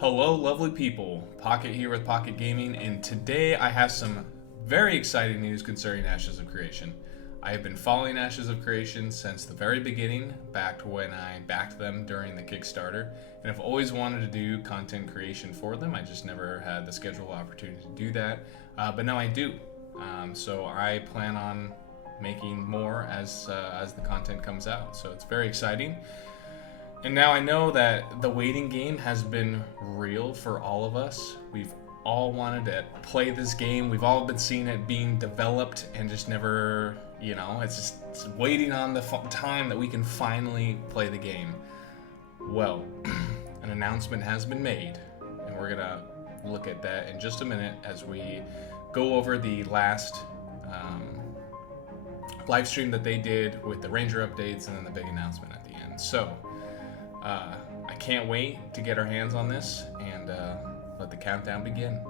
Hello, lovely people. Pocket here with Pocket Gaming, and today I have some very exciting news concerning Ashes of Creation. I have been following Ashes of Creation since the very beginning, back when I backed them during the Kickstarter, and I've always wanted to do content creation for them. I just never had the schedule opportunity to do that, but now I do. So I plan on making more as the content comes out. So it's very exciting. And now I know that the waiting game has been real for all of us. We've all wanted to play this game. We've all been seeing it being developed and just never, it's waiting on the time that we can finally play the game. Well, an announcement has been made, and we're gonna look at that in just a minute as we go over the last live stream that they did with the Ranger updates and then the big announcement at the end. So, I can't wait to get our hands on this and let the countdown begin.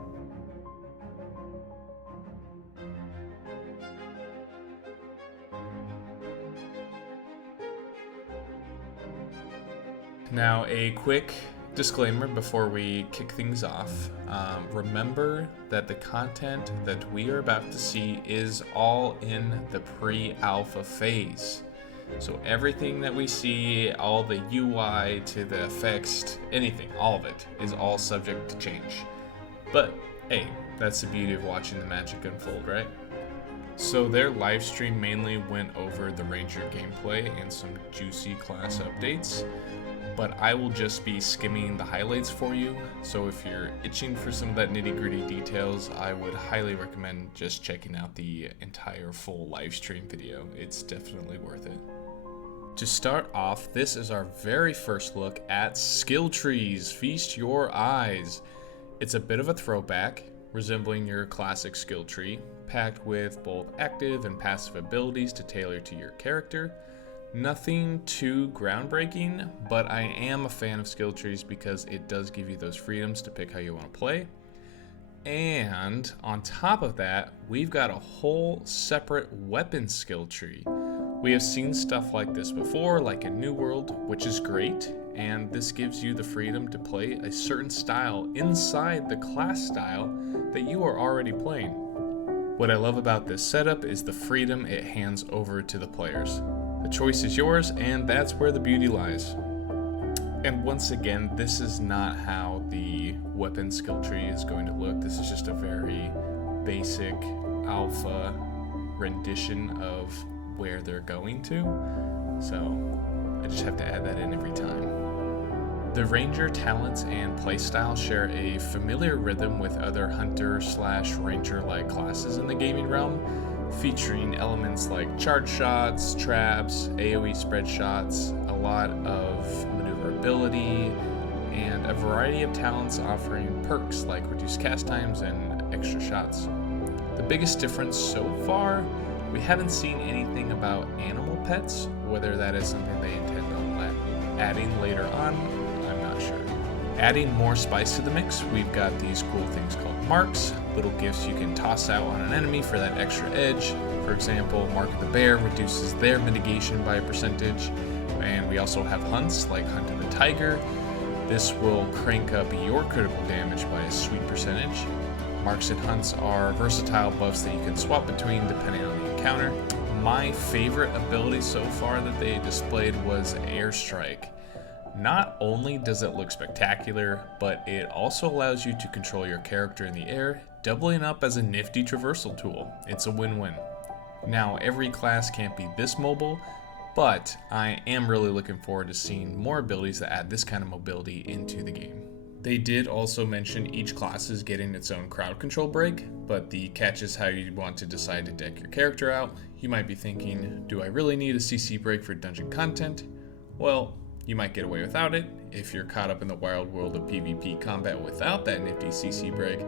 Now, a quick disclaimer before we kick things off. Remember that the content that we are about to see is all in the pre-alpha phase. So everything that we see, all the UI to the effects, anything, all of it is all subject to change. But hey, that's the beauty of watching the magic unfold, right? So their live stream mainly went over the Ranger gameplay and some juicy class updates, but I will just be skimming the highlights for you. So if you're itching for some of that nitty-gritty details, I would highly recommend just checking out the entire full live stream video. It's definitely worth it. To start off, this is our very first look at skill trees. Feast your eyes. It's a bit of a throwback, resembling your classic skill tree, packed with both active and passive abilities to tailor to your character. Nothing too groundbreaking, but I am a fan of skill trees because it does give you those freedoms to pick how you want to play. And on top of that, we've got a whole separate weapon skill tree. We have seen stuff like this before, like in New World, which is great, and this gives you the freedom to play a certain style inside the class style that you are already playing. What I love about this setup is the freedom it hands over to the players. The choice is yours, and that's where the beauty lies. And once again, this is not how the weapon skill tree is going to look. This is just a very basic alpha rendition of where they're going to, so I just have to add that in every time. The Ranger talents and playstyle share a familiar rhythm with other hunter/ranger-like classes in the gaming realm, featuring elements like charge shots, traps, AoE spread shots, a lot of maneuverability, and a variety of talents offering perks like reduced cast times and extra shots. The biggest difference so far, we haven't seen anything about animal pets. Whether that is something they intend on adding later on, I'm not sure. Adding more spice to the mix, we've got these cool things called marks, little gifts you can toss out on an enemy for that extra edge. For example, Mark of the Bear reduces their mitigation by a percentage, and we also have hunts like Hunt of the Tiger. This will crank up your critical damage by a sweet percentage. Marks and hunts are versatile buffs that you can swap between depending on the encounter. My favorite ability so far that they displayed was Airstrike. Not only does it look spectacular, but it also allows you to control your character in the air, doubling up as a nifty traversal tool. It's a win-win. Now, every class can't be this mobile, but I am really looking forward to seeing more abilities that add this kind of mobility into the game. They did also mention each class is getting its own crowd control break, but the catch is how you want to decide to deck your character out. You might be thinking, do I really need a CC break for dungeon content? Well, you might get away without it. If you're caught up in the wild world of PvP combat without that nifty CC break,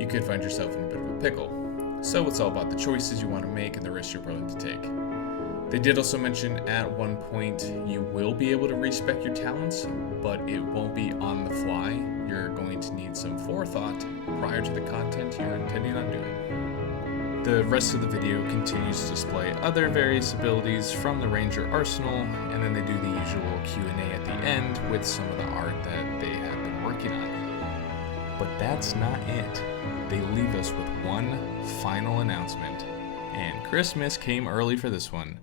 you could find yourself in a bit of a pickle. So it's all about the choices you want to make and the risks you're willing to take. They did also mention at one point you will be able to respec your talents, but it won't be on the fly. You're going to need some forethought prior to the content you're intending on doing. The rest of the video continues to display other various abilities from the Ranger arsenal, and then they do the usual Q&A at the end with some of the art that they have been working on. But that's not it. They leave us with one final announcement. And Christmas came early for this one.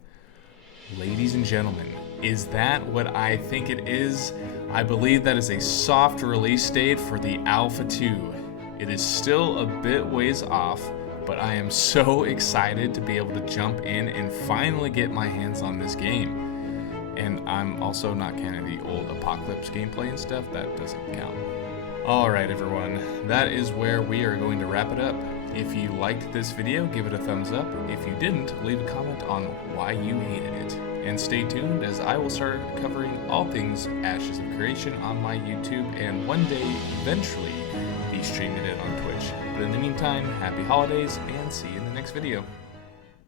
Ladies and gentlemen, is that what I think it is? I believe that is a soft release date for the Alpha 2. It is still a bit ways off, but I am so excited to be able to jump in and finally get my hands on this game. And I'm also not counting the old Apocalypse gameplay and stuff, that doesn't count. Alright everyone, that is where we are going to wrap it up. If you liked this video, give it a thumbs up. If you didn't, leave a comment on why you hated it. And stay tuned as I will start covering all things Ashes of Creation on my YouTube and one day, eventually, be streaming it on Twitch. But in the meantime, happy holidays and see you in the next video.